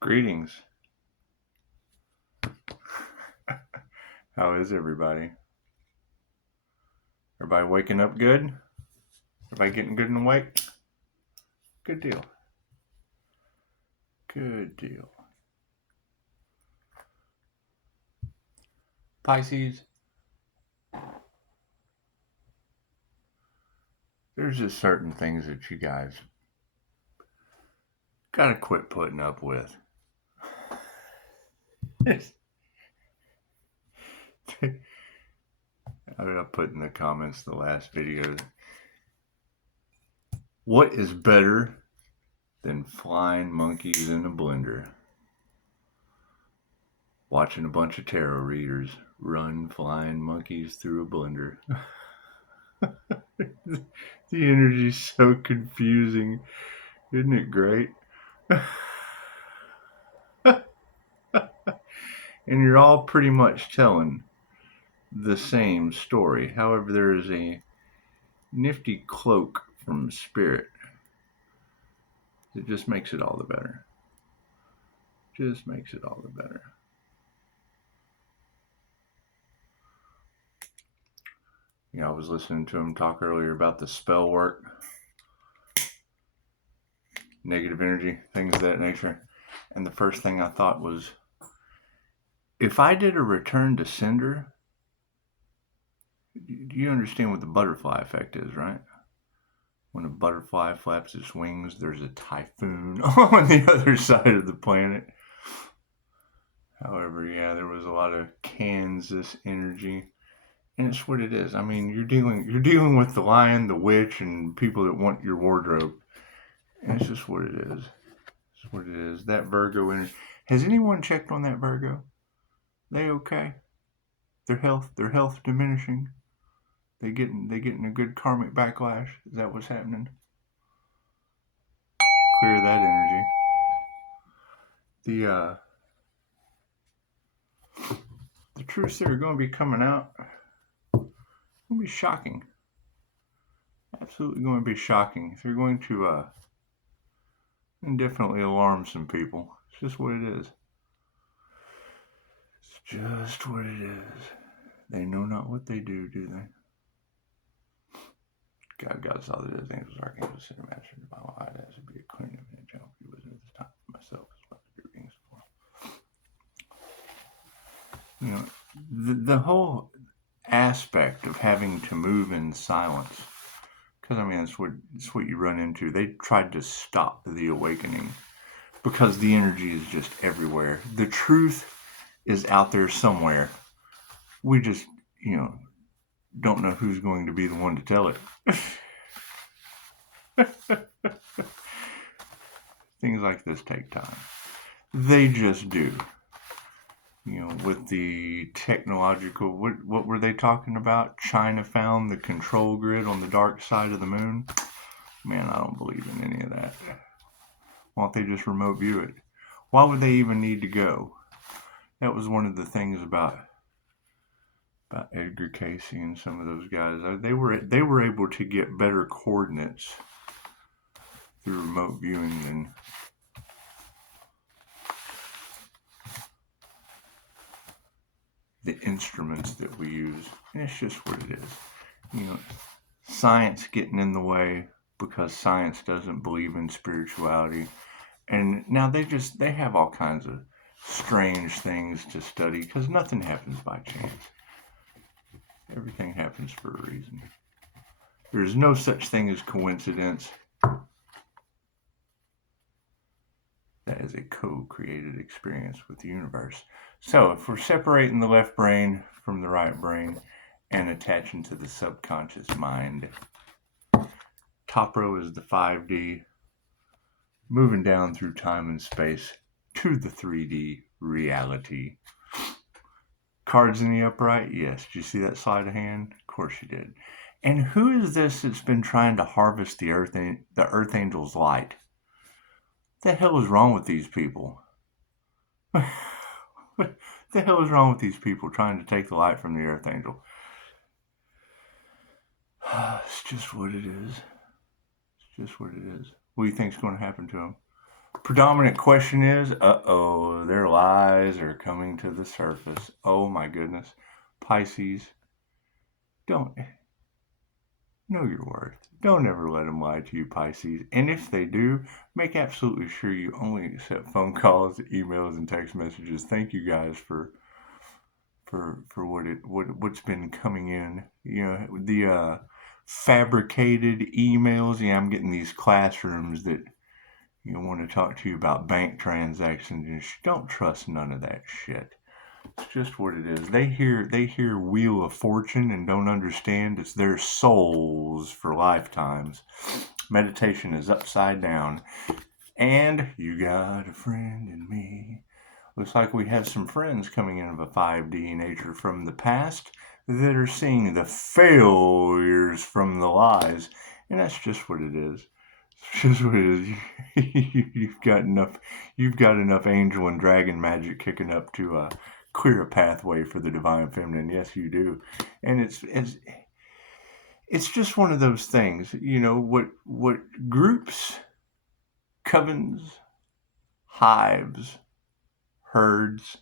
Greetings. How is everybody? Everybody waking up good? Everybody getting good and awake? Good deal. Good deal. Pisces, there's just certain things that you guys gotta quit putting up with. I put in the comments the last video. What is better than flying monkeys in a blender? Watching a bunch of tarot readers run flying monkeys through a blender. The energy's so confusing. Isn't it great? And you're all pretty much telling the same story. However, there is a nifty cloak from spirit that just makes it all the better. Just makes it all the better. You know, I was listening to him talk earlier about the spell work, negative energy, things of that nature. And the first thing I thought was, if I did a return to sender, do you understand what the butterfly effect is, right? When a butterfly flaps its wings, there's a typhoon on the other side of the planet. However, yeah, there was a lot of Kansas energy. And it's what it is. I mean, you're dealing with the lion, the witch, and people that want your wardrobe. And it's just what it is. It's what it is. That Virgo energy. Has anyone checked on that Virgo? They okay? Their health diminishing. They getting a good karmic backlash. Is that what's happening? Clear that energy. The truths that are going to be coming out going to be shocking. Absolutely going to be shocking. They're going to definitely alarm some people. It's just what it is. It's just what it is. They know not what they do they? God saw that his angels, archangels, center master, and divine light as to be a clear and angelic wisdom at this time for myself as well as your beings for. You know, the whole aspect of having to move in silence, because I mean it's what you run into. They tried to stop the awakening because the energy is just everywhere. The truth is out there somewhere. We just, don't know who's going to be the one to tell it. Things like this take time. They just do. With the technological, what were they talking about? China found the control grid on the dark side of the moon. Man, I don't believe in any of that. Why don't they just remote view it? Why would they even need to go? That was one of the things about Edgar Cayce and some of those guys. They were able to get better coordinates through remote viewing than the instruments that we use. And it's just what it is. Science getting in the way because science doesn't believe in spirituality. And now they have all kinds of strange things to study because nothing happens by chance. Everything happens for a reason. There's no such thing as coincidence. That is a co-created experience with the universe. So if we're separating the left brain from the right brain and attaching to the subconscious mind, top row is the 5D, moving down through time and space to the 3D reality. Cards in the upright? Yes. Did you see that sleight of hand? Of course you did. And who is this that's been trying to harvest the Earth Angel's light? What the hell is wrong with these people? What the hell is wrong with these people trying to take the light from the Earth Angel? It's just what it is. It's just what it is. What do you think's going to happen to him? Predominant question is, uh-oh, their lies are coming to the surface. Oh my goodness. Pisces, don't know your worth. Don't ever let them lie to you, Pisces. And if they do, make absolutely sure you only accept phone calls, emails, and text messages. Thank you guys for what's been coming in. You know, the fabricated emails. Yeah, I'm getting these classrooms that want to talk to you about bank transactions, and don't trust none of that shit. It's just what it is. They hear Wheel of Fortune and don't understand it's their souls for lifetimes. Meditation is upside down. And you got a friend in me. Looks like we have some friends coming in of a 5D nature from the past that are seeing the failures from the lies. And that's just what it is. It's just what it is. You've got enough angel and dragon magic kicking up to clear a pathway for the divine feminine. Yes, you do. And it's just one of those things, what groups, covens, hives, herds,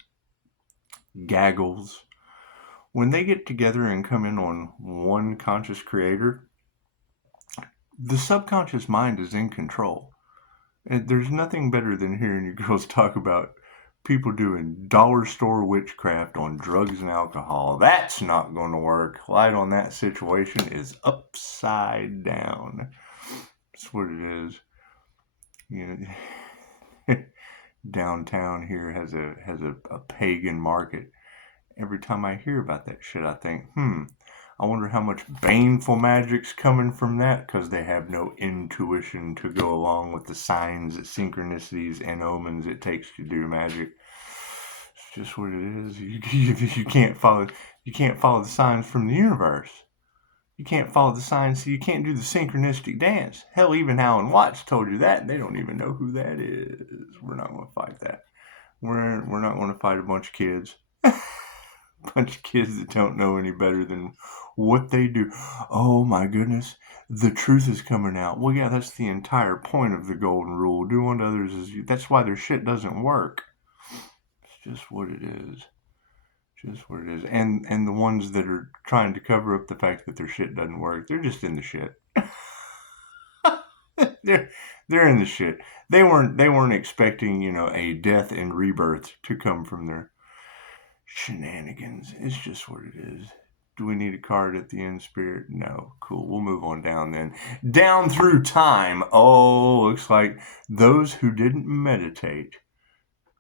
gaggles, when they get together and come in on one conscious creator, the subconscious mind is in control. And there's nothing better than hearing you girls talk about people doing dollar store witchcraft on drugs and alcohol. That's not going to work. Light on that situation is upside down. That's what it is. Downtown here has a pagan market. Every time I hear about that shit, I think, I wonder how much baneful magic's coming from that, because they have no intuition to go along with the signs, synchronicities, and omens it takes to do magic. It's just what it is. You can't follow the signs from the universe. You can't follow the signs, so you can't do the synchronistic dance. Hell, even Alan Watts told you that, and they don't even know who that is. We're not going to fight that. We're not going to fight a bunch of kids. Bunch of kids that don't know any better than what they do. Oh my goodness, the truth is coming out. Well, yeah, that's the entire point of the golden rule. Do unto others as you. That's why their shit doesn't work. It's just what it is. Just what it is. And the ones that are trying to cover up the fact that their shit doesn't work, they're just in the shit. they're in the shit. They weren't expecting, a death and rebirth to come from their shenanigans. It's just what it is. Do we need a card at the end, Spirit? No. Cool. We'll move on down then. Down through time. Oh, looks like those who didn't meditate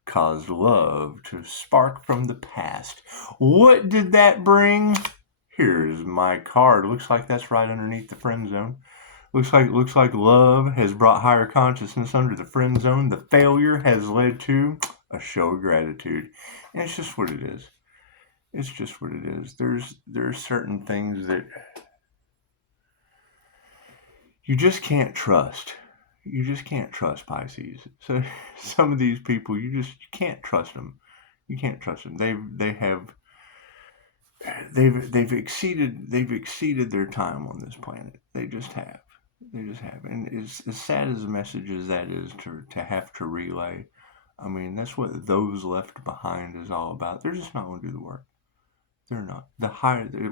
caused love to spark from the past. What did that bring? Here's my card. Looks like that's right underneath the friend zone. Looks like love has brought higher consciousness under the friend zone. The failure has led to a show of gratitude. And it's just what it is. It's just what it is. There's certain things that you just can't trust. You just can't trust, Pisces. So some of these people, you can't trust them. You can't trust them. They've exceeded their time on this planet. They just have. And as sad as a message as that is to have to relay, I mean, that's what those left behind is all about. They're just not going to do the work. They're not.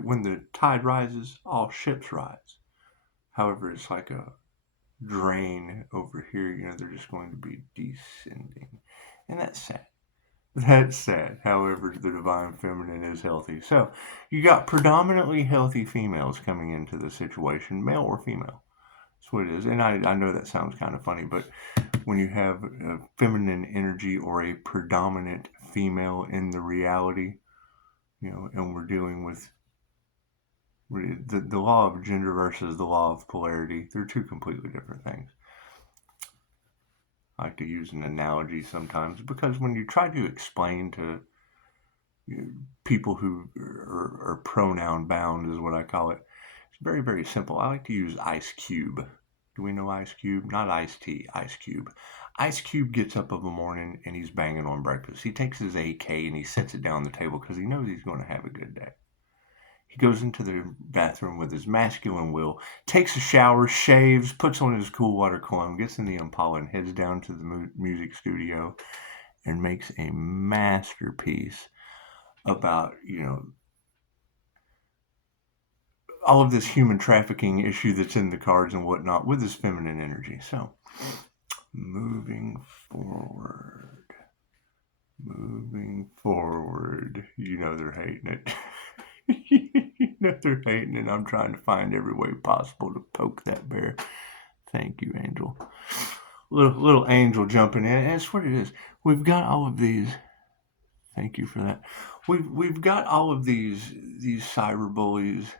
When the tide rises, all ships rise. However, it's like a drain over here. They're just going to be descending, and that's sad. That's sad. However, the divine feminine is healthy. So you got predominantly healthy females coming into the situation, male or female. That's what it is. And I know that sounds kind of funny, but when you have a feminine energy or a predominant female in the reality, and we're dealing with the law of gender versus the law of polarity. They're two completely different things. I like to use an analogy sometimes because when you try to explain to people who are pronoun bound, is what I call it, it's very, very simple. I like to use Ice Cube. Do we know Ice Cube? Not Ice Tea, Ice Cube. Ice Cube gets up of a morning and he's banging on breakfast. He takes his AK and he sets it down on the table because he knows he's going to have a good day. He goes into the bathroom with his masculine will, takes a shower, shaves, puts on his cool water cologne, gets in the Impala and heads down to the music studio and makes a masterpiece about, all of this human trafficking issue that's in the cards and whatnot with his feminine energy. So, moving forward, they're hating it. They're hating it. I'm trying to find every way possible to poke that bear. Thank you, Angel. Little Angel jumping in. And that's what it is. We've got all of these. Thank you for that. We've got all of these cyber bullies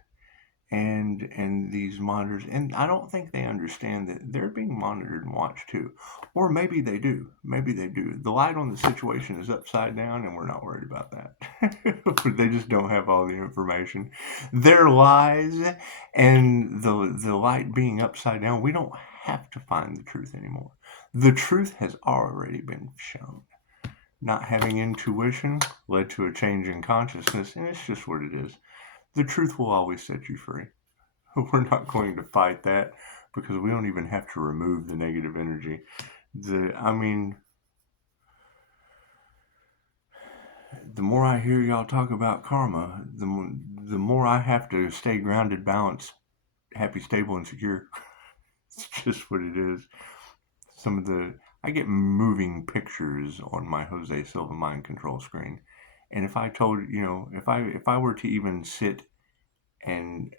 and these monitors, and I don't think they understand that they're being monitored and watched too. Or maybe they do. The light on the situation is upside down and we're not worried about that. They just don't have all the information. Their lies and the light being upside down, we don't have to find the truth anymore. The truth has already been shown. Not having intuition led to a change in consciousness, and it's just what it is. The truth will always set you free. We're not going to fight that because we don't even have to remove the negative energy. The more I hear y'all talk about karma, the more I have to stay grounded, balanced, happy, stable, and secure. It's just what it is. I get moving pictures on my Jose Silva mind control screen. And if I told, if I were to even sit and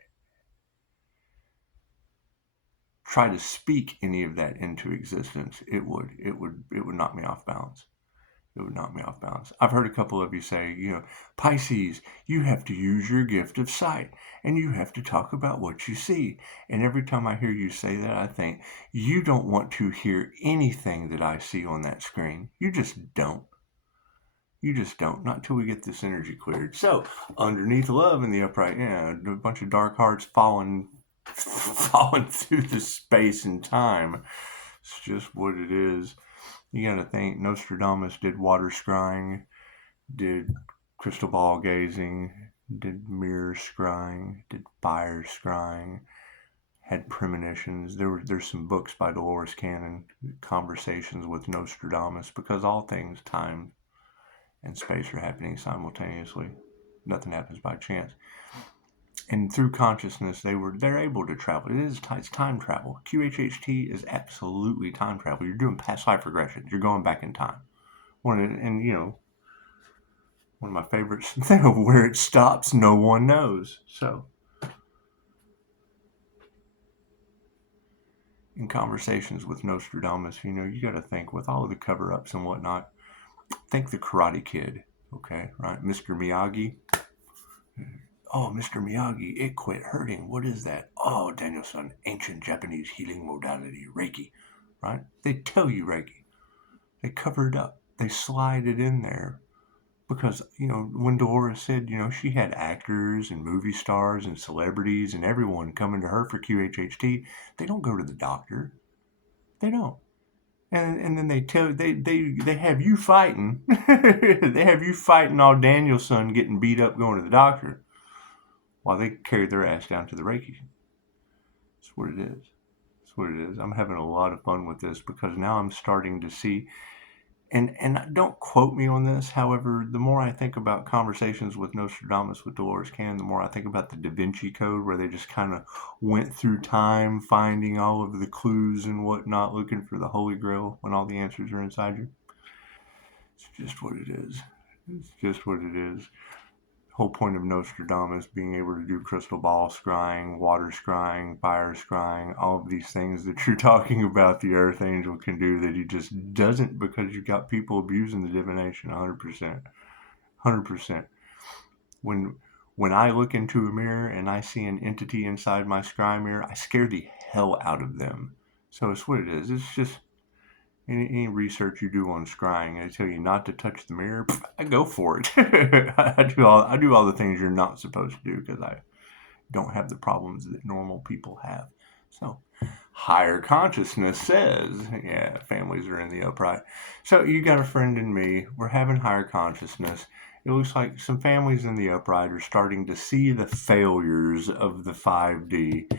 try to speak any of that into existence, it would knock me off balance. It would knock me off balance. I've heard a couple of you say, Pisces, you have to use your gift of sight and you have to talk about what you see. And every time I hear you say that, I think, you don't want to hear anything that I see on that screen. You just don't. Not till we get this energy cleared. So, underneath love in the upright, a bunch of dark hearts falling through the space and time. It's just what it is. You gotta think, Nostradamus did water scrying, did crystal ball gazing, did mirror scrying, did fire scrying, had premonitions. There's some books by Dolores Cannon, Conversations with Nostradamus, because all things, time and space, are happening simultaneously. Nothing happens by chance. And through consciousness, they're able to travel. It's time travel. QHHT is absolutely time travel. You're doing past life regressions. You're going back in time. One of my favorites, where it stops, no one knows. So, in Conversations with Nostradamus, you got to think, with all of the cover-ups and whatnot, think the Karate Kid, okay, right? Mr. Miyagi. Oh, Mr. Miyagi, it quit hurting. What is that? Oh, Daniel-san, ancient Japanese healing modality, Reiki, right? They tell you Reiki. They cover it up. They slide it in there. Because, when Dolores said, she had actors and movie stars and celebrities and everyone coming to her for QHHT, they don't go to the doctor. They don't. And then they have you fighting. They have you fighting all Daniel-son getting beat up going to the doctor while they carry their ass down to the Reiki. That's what it is. I'm having a lot of fun with this because now I'm starting to see, and don't quote me on this, however, the more I think about Conversations with Nostradamus with Dolores Cannon, the more I think about the Da Vinci Code, where they just kind of went through time, finding all of the clues and whatnot, looking for the Holy Grail when all the answers are inside you. It's just what it is. Whole point of Nostradamus being able to do crystal ball scrying, water scrying, fire scrying, all of these things that you're talking about the Earth Angel can do that he just doesn't, because you got people abusing the divination 100%. 100%. When I look into a mirror and I see an entity inside my scry mirror, I scare the hell out of them. So it's what it is. It's just any research you do on scrying, and they tell you not to touch the mirror, I go for it. I do all the things you're not supposed to do because I don't have the problems that normal people have. So, higher consciousness says, families are in the upright. So you got a friend in me. We're having higher consciousness, It looks like some families in the upright are starting to see the failures of the 5D.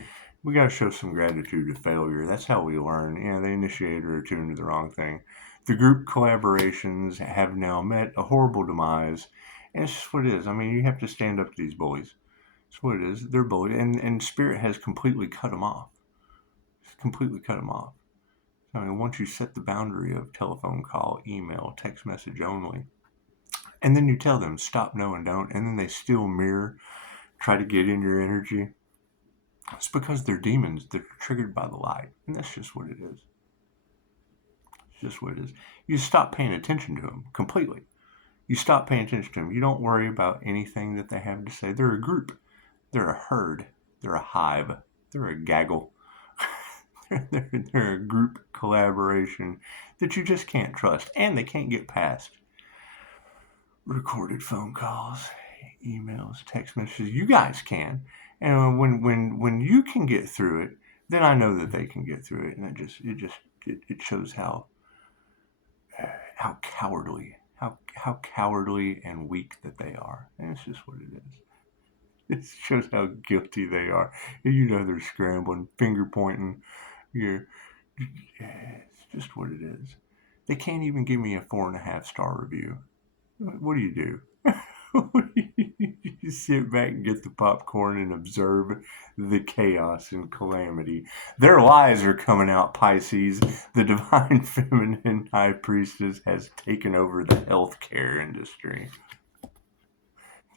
We got to show some gratitude to failure. That's how we learn. The initiator are tuned to the wrong thing. The group collaborations have now met a horrible demise. And it's just what it is. I mean, you have to stand up to these bullies. That's what it is. They're bullied. And Spirit has completely cut them off. Completely cut them off. I mean, once you set the boundary of telephone call, email, text message only, and then you tell them stop, no, and don't, and then they still try to get in your energy, it's because they're demons. They're triggered by the light, and that's just what it is. It's just what it is. You stop paying attention to them completely. You stop paying attention to them. You don't worry about anything that they have to say. They're a group. They're a herd. They're a hive. They're a gaggle. They're a group collaboration that you just can't trust, and they can't get past recorded phone calls, emails, text messages. You guys can, and when you can get through it, then I know that they can get through it, and it shows how cowardly and weak that they are, and it's just what it is. It shows how guilty they are. They're scrambling, finger pointing. It's just what it is. They can't even give me a 4.5-star review. What do you do? You sit back and get the popcorn and observe the chaos and calamity. Their lies are coming out, Pisces. The divine feminine high priestess has taken over the healthcare industry.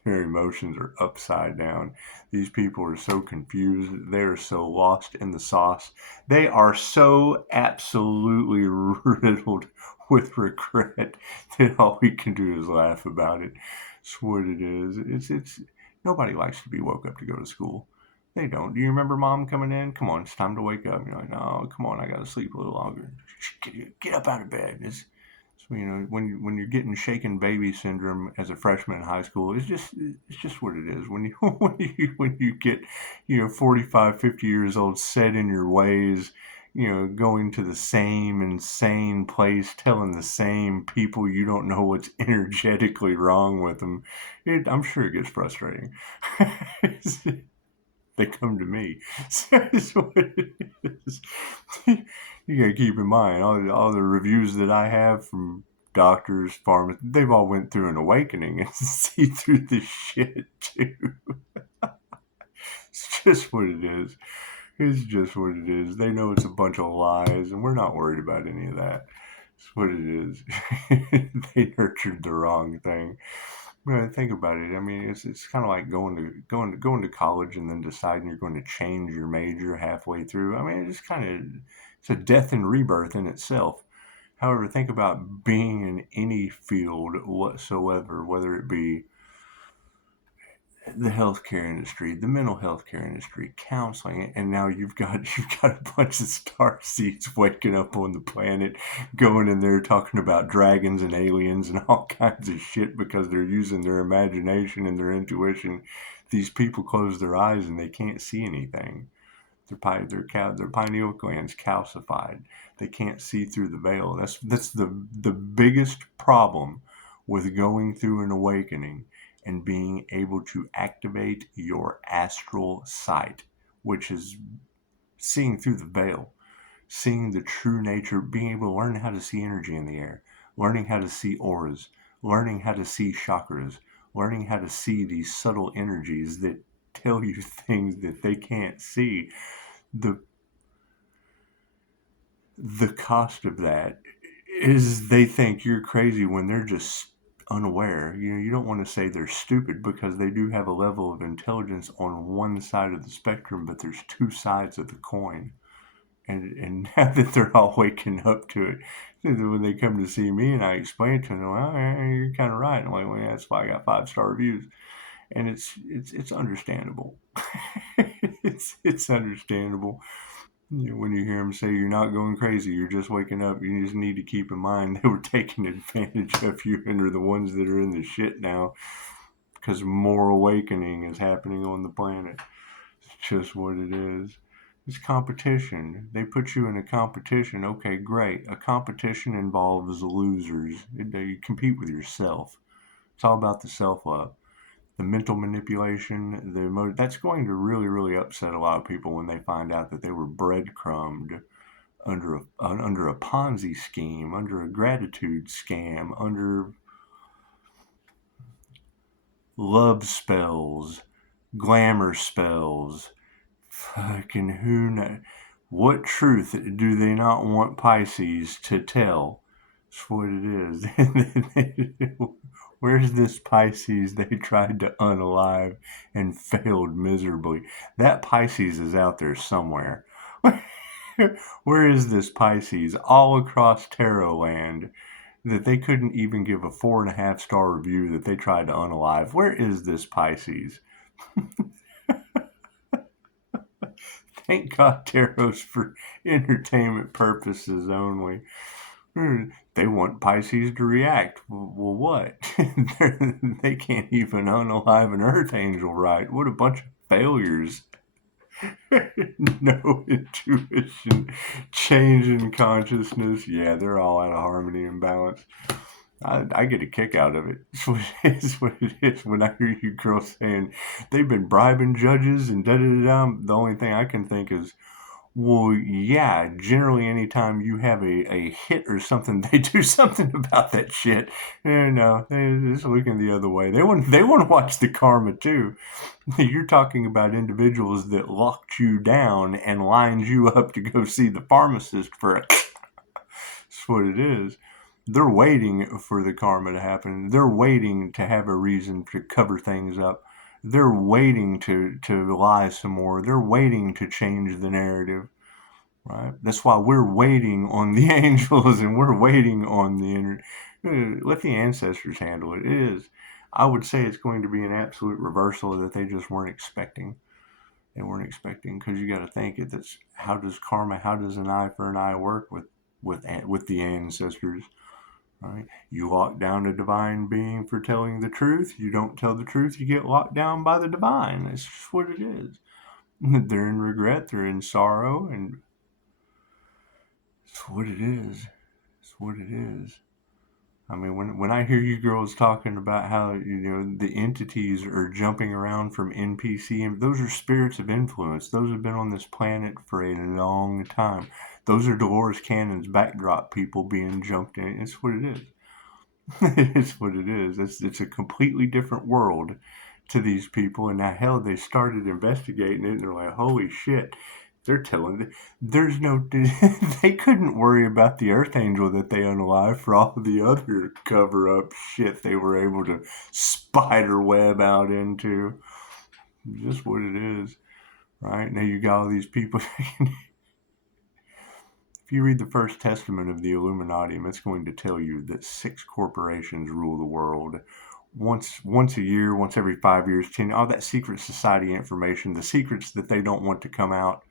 Their emotions are upside down. These people are so confused. They are so lost in the sauce. They are so absolutely riddled with regret that all we can do is laugh about it. It's what it is. It's nobody likes to be woke up to go to school. They don't. Do you remember mom coming in? Come on, it's time to wake up. You're like, no, come on, I gotta sleep a little longer. Get up out of bed. When you're getting shaken baby syndrome as a freshman in high school, it's just what it is. When you get 45, 50 years old, set in your ways, going to the same insane place, telling the same people you don't know what's energetically wrong with them, I'm sure it gets frustrating. They come to me. That's what it is. You gotta keep in mind all the reviews that I have from doctors, pharmacists. They've all went through an awakening and see through this shit too. It's just what it is. It's just what it is. They know it's a bunch of lies, and we're not worried about any of that. It's what it is. They nurtured the wrong thing. Think about it. I mean, it's kind of like going to college and then deciding you're going to change your major halfway through. I mean, it's a death and rebirth in itself. However, think about being in any field whatsoever, whether it be the healthcare industry, the mental health care industry, counseling, and now you've got a bunch of star seeds waking up on the planet, going in there talking about dragons and aliens and all kinds of shit because they're using their imagination and their intuition. These people close their eyes and they can't see anything. Their pineal glands calcified. They can't see through the veil. That's the biggest problem with going through an awakening and being able to activate your astral sight, which is seeing through the veil, seeing the true nature, being able to learn how to see energy in the air, learning how to see auras, learning how to see chakras, learning how to see these subtle energies that tell you things that they can't see. The cost of that is they think you're crazy when they're just unaware. You don't want to say they're stupid because they do have a level of intelligence on one side of the spectrum, but there's two sides of the coin. And now that they're all waking up to it, when they come to see me and I explain it to them, well, you're kind of right. I'm like, well, yeah, that's why I got 5-star reviews. And it's understandable. It's understandable. When you hear them say you're not going crazy, you're just waking up, you just need to keep in mind they were taking advantage of you and are the ones that are in the shit now because more awakening is happening on the planet. It's just what it is. It's competition. They put you in a competition. Okay, great. A competition involves losers. You compete with yourself. It's all about the self-love. The mental manipulation, that's going to really, really upset a lot of people when they find out that they were breadcrumbed under a Ponzi scheme, under a gratitude scam, under love spells, glamour spells, fucking who knows. What truth do they not want Pisces to tell? That's what it is. Where's this Pisces they tried to unalive and failed miserably? That Pisces is out there somewhere. Where is this Pisces all across Tarot land that they couldn't even give a 4.5-star review that they tried to unalive? Where is this Pisces? Thank God Tarot's for entertainment purposes only. They want Pisces to react. Well, what? They can't even unalive an Earth Angel right. What a bunch of failures. No intuition, change in consciousness. Yeah, they're all out of harmony and balance. I get a kick out of it. It's what it is when I hear you girls saying they've been bribing judges and da-da-da-da. The only thing I can think is, well, yeah, generally anytime you have a hit or something, they do something about that shit. No, they're just looking the other way. They want to watch the karma too. You're talking about individuals that locked you down and lined you up to go see the pharmacist for a... That's what it is. They're waiting for the karma to happen. They're waiting to have a reason to cover things up. They're waiting to lie some more. They're waiting to change the narrative, right? That's why we're waiting on the angels and we're waiting on let the ancestors handle it. It is. I would say it's going to be an absolute reversal that they just weren't expecting. They weren't expecting, because you got to think it's how does an eye for an eye work with the ancestors? Right? You lock down a divine being for telling the truth. You don't tell the truth, you get locked down by the divine. That's just what it is. They're in regret, they're in sorrow, and it's what it is. It's what it is. I mean, when I hear you girls talking about how, the entities are jumping around from NPC, and those are spirits of influence. Those have been on this planet for a long time. Those are Dolores Cannon's backdrop people being jumped in. It's what it is. It's what it is. It's a completely different world to these people, and now hell, they started investigating it, and they're like, holy shit. They're telling there's no they couldn't worry about the Earth Angel that they unalive for all the other cover up shit they were able to spider web out into. Just what it is. Right? Now you got all these people. If you read the First Testament of the Illuminati, it's going to tell you that 6 corporations rule the world. Once a year, once every 5 years, 10, all that secret society information, the secrets that they don't want to come out,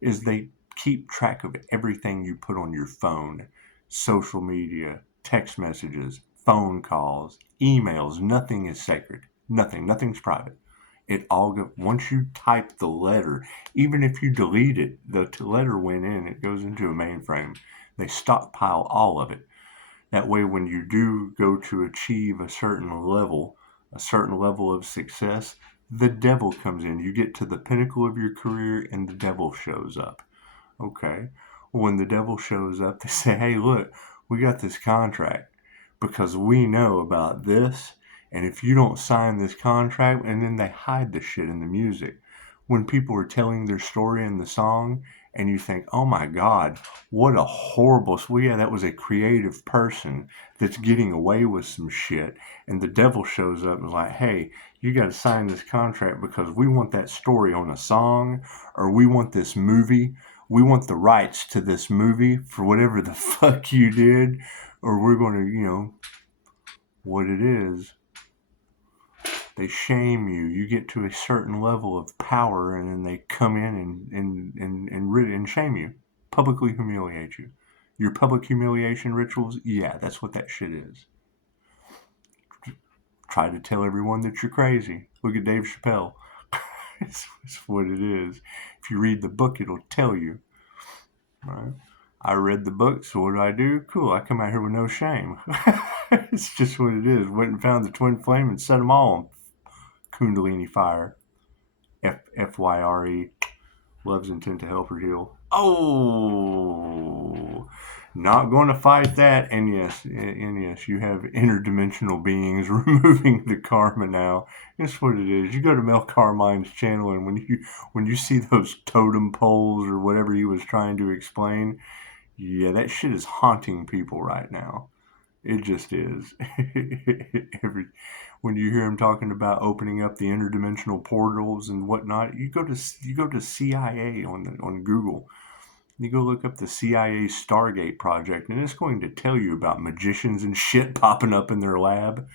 is they keep track of everything you put on your phone, social media, text messages, phone calls, emails. Nothing is sacred. Nothing's private. It all once you type the letter, even if you delete it, the letter went in, it goes into a mainframe. They stockpile all of it. That way, when you do go to achieve a certain level of success, the devil comes in. You get to the pinnacle of your career and the devil shows up. Okay. When the devil shows up, they say, hey, look, we got this contract because we know about this. And if you don't sign this contract, and then they hide the shit in the music. When people are telling their story in the song, and you think, oh my God, what a horrible, well, yeah, that was a creative person that's getting away with some shit. And the devil shows up and is like, hey, you got to sign this contract because we want that story on a song, or we want this movie. We want the rights to this movie for whatever the fuck you did, or we're going to, what it is. They shame you. You get to a certain level of power, and then they come in and shame you, publicly humiliate you. Your public humiliation rituals, yeah, that's what that shit is. Try to tell everyone that you're crazy. Look at Dave Chappelle. It's what it is. If you read the book, it'll tell you. Right? I read the book, so what do? Cool, I come out here with no shame. It's just what it is. Went and found the twin flame and set them all on Kundalini fire. Fyre. Love's intent to help her heal. Oh, not going to fight that. And yes, you have interdimensional beings removing the karma now. That's what it is. You go to Mel Carmine's channel, and when you see those totem poles or whatever he was trying to explain, yeah, that shit is haunting people right now. It just is. When you hear him talking about opening up the interdimensional portals and whatnot, you go to CIA on Google. You go look up the CIA Stargate project, and it's going to tell you about magicians and shit popping up in their lab.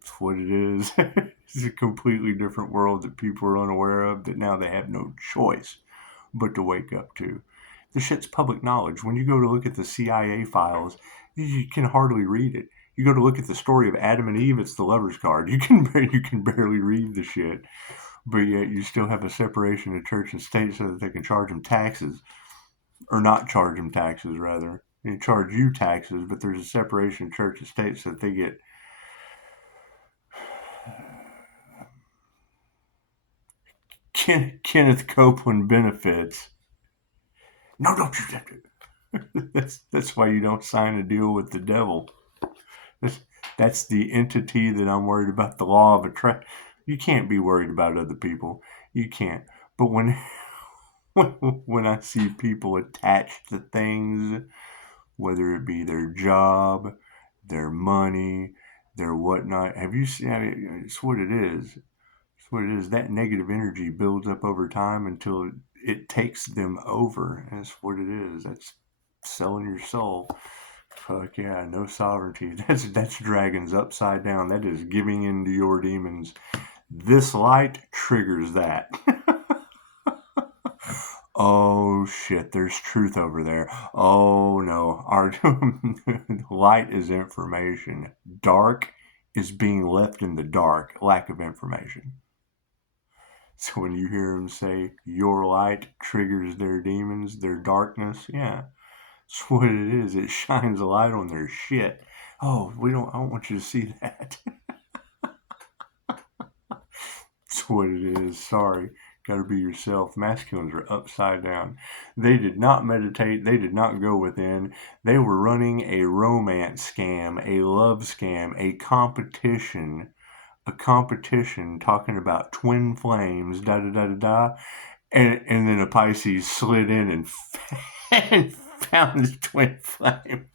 That's what it is. It's a completely different world that people are unaware of, that now they have no choice but to wake up to. The shit's public knowledge. When you go to look at the CIA files, you can hardly read it. You go to look at the story of Adam and Eve, it's the lover's card. You can barely read the shit, but yet you still have a separation of church and state so that they can charge them taxes, or not charge them taxes, rather. They charge you taxes, but there's a separation of church and state so that they get Kenneth Copeland benefits. No, don't you do it. That's why you don't sign a deal with the devil. That's the entity that I'm worried about. The law of attraction. You can't be worried about other people. You can't. But when I see people attached to things, whether it be their job, their money, their whatnot, have you seen? I mean, it's what it is. It's what it is. That negative energy builds up over time until it takes them over. That's what it is. That's selling your soul. Fuck yeah, no sovereignty. That's dragons upside down. That is giving in to your demons. This light triggers that. Oh shit, there's truth over there. Oh no, our light is information. Dark is being left in the dark, lack of information. So when you hear them say your light triggers their demons, their darkness, yeah, that's what it is. It shines a light on their shit. Oh, I don't want you to see that. That's what it is. Sorry. Gotta be yourself. Masculines are upside down. They did not meditate. They did not go within. They were running a romance scam, a love scam, a competition talking about twin flames, da da da da da. And then a Pisces slid in and found the twin flame.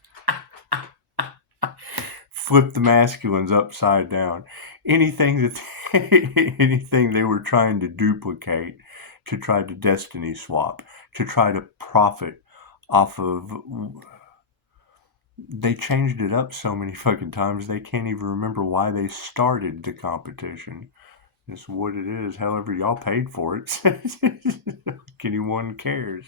Flipped the masculines upside down. Anything they were trying to duplicate, to try to destiny swap, to try to profit off of. They changed it up so many fucking times they can't even remember why they started the competition. It's what it is. However, y'all paid for it. Anyone cares.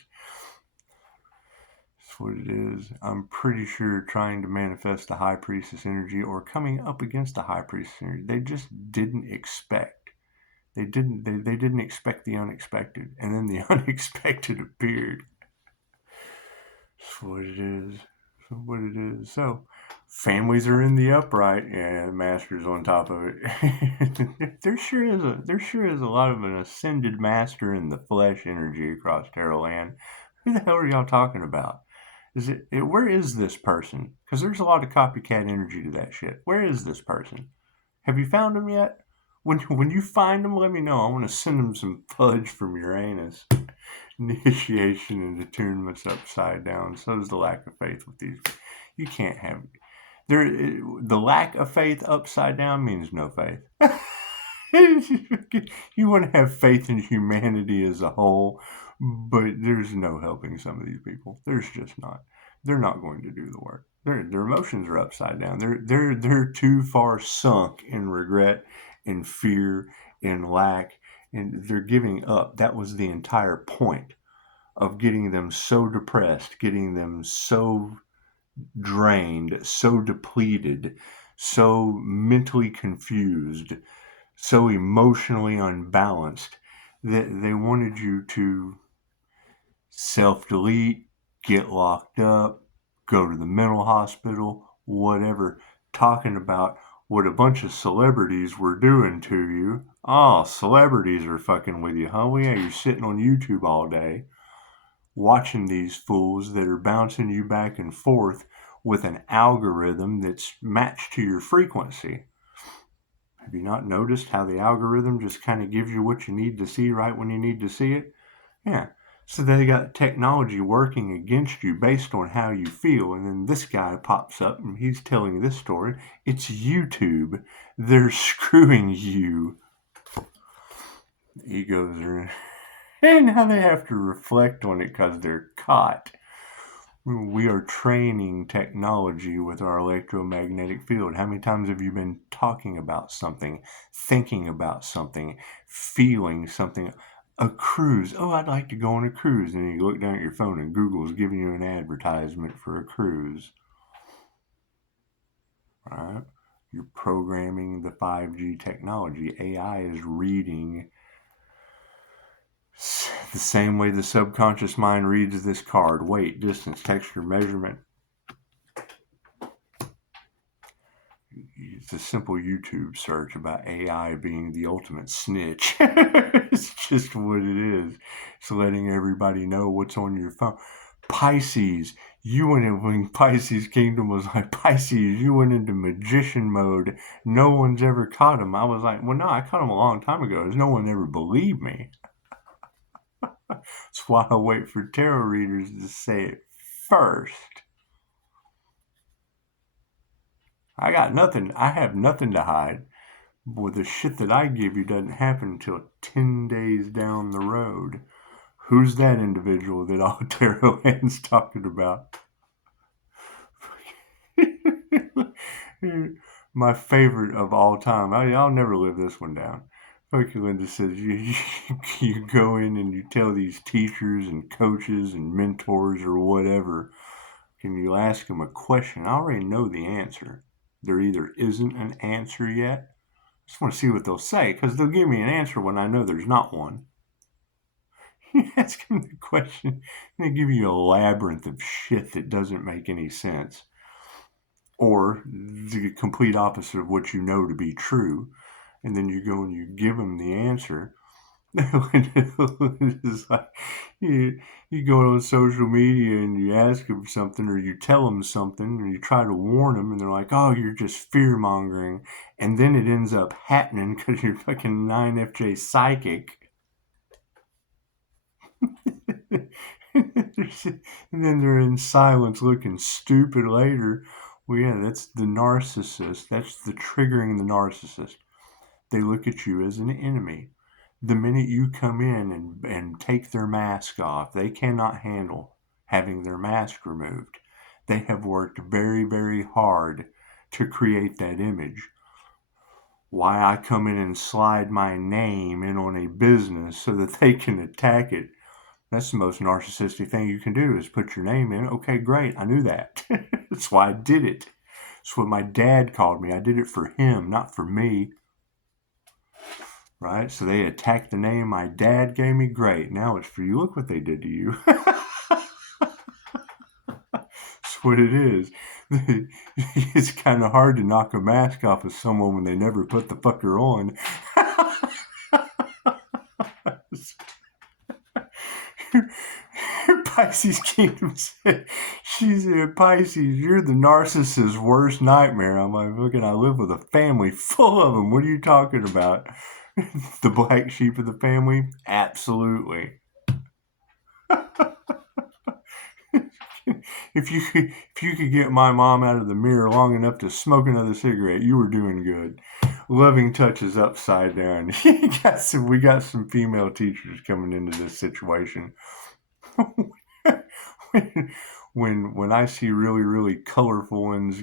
That's what it is. I'm pretty sure trying to manifest the high priestess energy or coming up against the high priestess energy, they just didn't expect. They didn't expect the unexpected, and then the unexpected appeared. That's what it is. That's what it is. So families are in the upright, and the master's on top of it. there sure is a lot of an ascended master in the flesh energy across Terra Land. Who the hell are y'all talking about? Where is this person? Because there's a lot of copycat energy to that shit. Where is this person? Have you found him yet? When you find them, let me know. I want to send them some fudge from Uranus. Initiation and attunement's upside down. So is the lack of faith with these. You can't have the lack of faith upside down means no faith. You want to have faith in humanity as a whole, but there's no helping some of these people. There's just not. They're not going to do the work. Their emotions are upside down. They're too far sunk in regret, in fear, in lack, and they're giving up. That was the entire point of getting them so depressed, getting them so drained, so depleted, so mentally confused, so emotionally unbalanced that they wanted you to self-delete, get locked up, go to the mental hospital, whatever, talking about what a bunch of celebrities were doing to you. Oh, celebrities are fucking with you, huh? Well, yeah, you're sitting on YouTube all day watching these fools that are bouncing you back and forth with an algorithm that's matched to your frequency. Have you not noticed how the algorithm just kind of gives you what you need to see right when you need to see it? Yeah. So they got technology working against you based on how you feel. And then this guy pops up and he's telling you this story. It's YouTube. They're screwing you. Egos are... And now they have to reflect on it because they're caught. We are training technology with our electromagnetic field. How many times have you been talking about something, thinking about something, feeling something? A cruise. Oh, I'd like to go on a cruise. And you look down at your phone and Google's giving you an advertisement for a cruise. Right? You're programming the 5G technology. AI is reading the same way the subconscious mind reads this card. Weight, distance, texture, measurement. It's a simple YouTube search about AI being the ultimate snitch. It's just what it is. It's letting everybody know what's on your phone. Pisces. You went in when Pisces Kingdom was like, Pisces, you went into magician mode. No one's ever caught him. I was like, well, no, I caught him a long time ago. There's no one ever believed me. That's why I wait for tarot readers to say it first. I got nothing. I have nothing to hide. Boy, the shit that I give you doesn't happen until 10 days down the road. Who's that individual that all tarot hands talking about? My favorite of all time. I'll never live this one down. Fucking Linda says you go in and you tell these teachers and coaches and mentors or whatever, and you ask them a question. I already know the answer. There either isn't an answer yet. I just want to see what they'll say, because they'll give me an answer when I know there's not one. You ask them the question, and they give you a labyrinth of shit that doesn't make any sense. Or the complete opposite of what you know to be true. And then you go and you give them the answer. It's like you go on social media and you ask them something, or you tell them something, or you try to warn them, and they're like, oh, you're just fear mongering. And then it ends up happening because you're fucking INFJ psychic. And then they're in silence looking stupid later. Well, yeah, that's the narcissist. That's the triggering the narcissist. They look at you as an enemy. The minute you come in and take their mask off, they cannot handle having their mask removed. They have worked very, very hard to create that image. Why I come in and slide my name in on a business so that they can attack it. That's the most narcissistic thing you can do, is put your name in. Okay, great. I knew that. That's why I did it. That's what my dad called me. I did it for him, not for me. Right? So they attacked the name my dad gave me. Great. Now it's for you. Look what they did to you. That's what it is. It's kind of hard to knock a mask off of someone when they never put the fucker on. Pisces Kingdom said, she said, Pisces, you're the narcissist's worst nightmare. I'm like, look, I live with a family full of them. What are you talking about? The black sheep of the family? Absolutely. If you could get my mom out of the mirror long enough to smoke another cigarette, you were doing good. Loving touches upside down. We got some female teachers coming into this situation. when I see really, really colorful ones,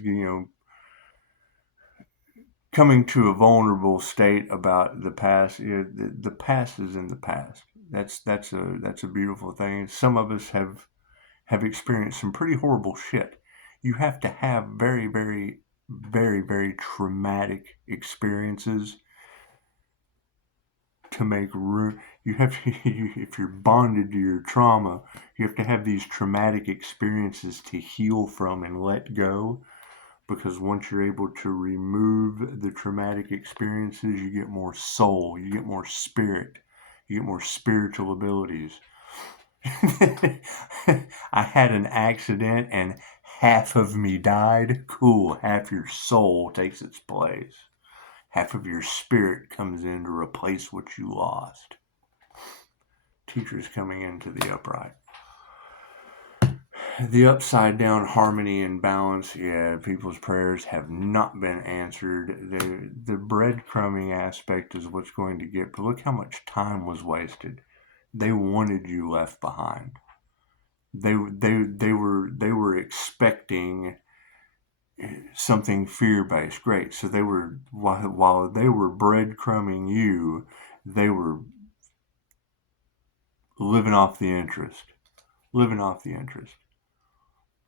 coming to a vulnerable state about the past, the past is in the past. That's a beautiful thing. Some of us have experienced some pretty horrible shit. You have to have very, very, very, very traumatic experiences to make room. You have to, if you're bonded to your trauma, you have to have these traumatic experiences to heal from and let go. Because once you're able to remove the traumatic experiences, you get more soul, you get more spirit, you get more spiritual abilities. I had an accident and half of me died. Cool, half your soul takes its place. Half of your spirit comes in to replace what you lost. Teachers coming into the upright. The upside down harmony and balance, yeah, people's prayers have not been answered. The breadcrumbing aspect is what's going to get, but look how much time was wasted. They wanted you left behind. They were expecting something fear-based. Great. So they were, while they were breadcrumbing you, they were living off the interest. Living off the interest.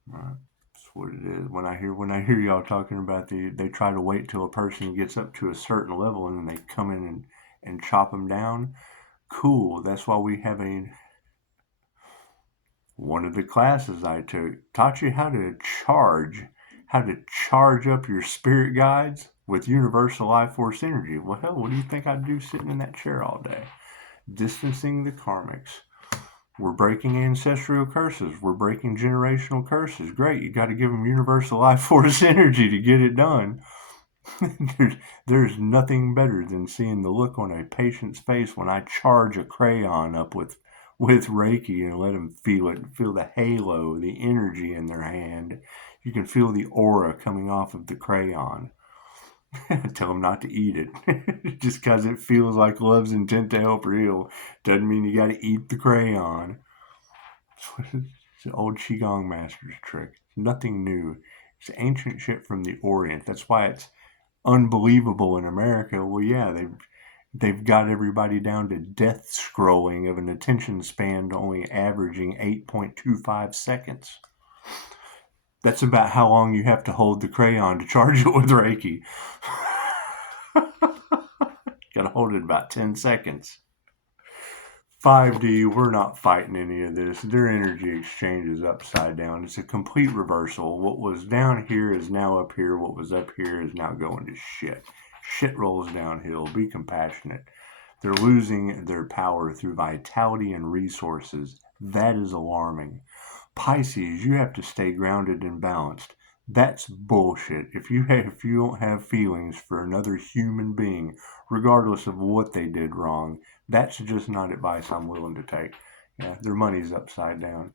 Right. That's what it is. When I hear y'all talking about they try to wait till a person gets up to a certain level and then they come in and chop them down. Cool. That's why we have one of the classes I took taught you how to charge up your spirit guides with universal life force energy. Well, hell, what do you think I'd do sitting in that chair all day? Distancing the karmics. We're breaking ancestral curses. We're breaking generational curses. Great. You got to give them universal life force energy to get it done. there's nothing better than seeing the look on a patient's face when I charge a crayon up with Reiki and let them feel it. Feel the halo, the energy in their hand. You can feel the aura coming off of the crayon. Tell them not to eat it. Just because it feels like love's intent to help or heal doesn't mean you got to eat the crayon. It's an old Qigong master's trick. It's nothing new. It's ancient shit from the Orient. That's why it's unbelievable in America. Well, yeah, they've got everybody down to death scrolling of an attention span only averaging 8.25 seconds. That's about how long you have to hold the crayon to charge it with Reiki. Gotta hold it about 10 seconds. 5D, we're not fighting any of this. Their energy exchange is upside down. It's a complete reversal. What was down here is now up here. What was up here is now going to shit. Shit rolls downhill. Be compassionate. They're losing their power through vitality and resources. That is alarming. Pisces, you have to stay grounded and balanced. That's bullshit. If you don't have feelings for another human being, regardless of what they did wrong, that's just not advice I'm willing to take. Yeah, their money's upside down.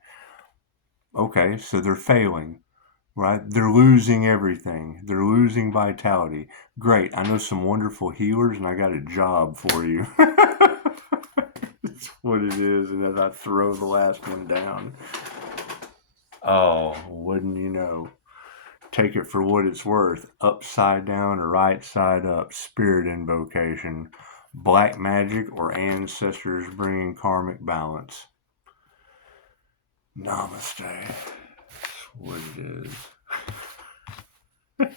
Okay, so they're failing, right? They're losing everything. They're losing vitality. Great. I know some wonderful healers, and I got a job for you. That's what it is. And as I throw the last one down. Oh, wouldn't you know? Take it for what it's worth. Upside down or right side up. Spirit invocation. Black magic or ancestors bringing karmic balance. Namaste. That's what it is.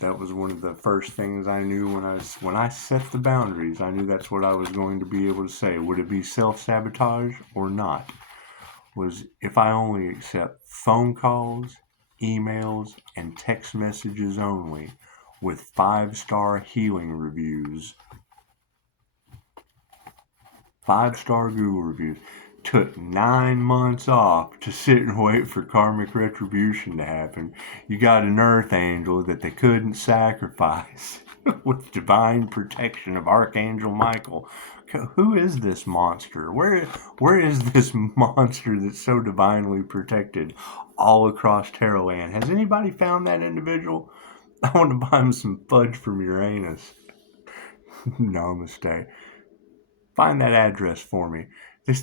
That was one of the first things I knew when I set the boundaries. I knew that's what I was going to be able to say. Would it be self-sabotage or not? Was if I only accept phone calls, emails, and text messages only with 5-star healing reviews. 5-star Google reviews. Took 9 months off to sit and wait for karmic retribution to happen. You got an earth angel that they couldn't sacrifice with divine protection of Archangel Michael. Who is this monster? Where is this monster that's so divinely protected all across Terraland? Has anybody found that individual? I want to buy him some fudge from Uranus. Namaste. Find that address for me.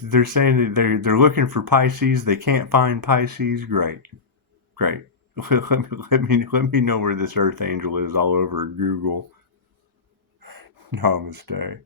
They're saying that they're looking for Pisces. They can't find Pisces. Great. Let me know where this Earth Angel is all over Google. Namaste.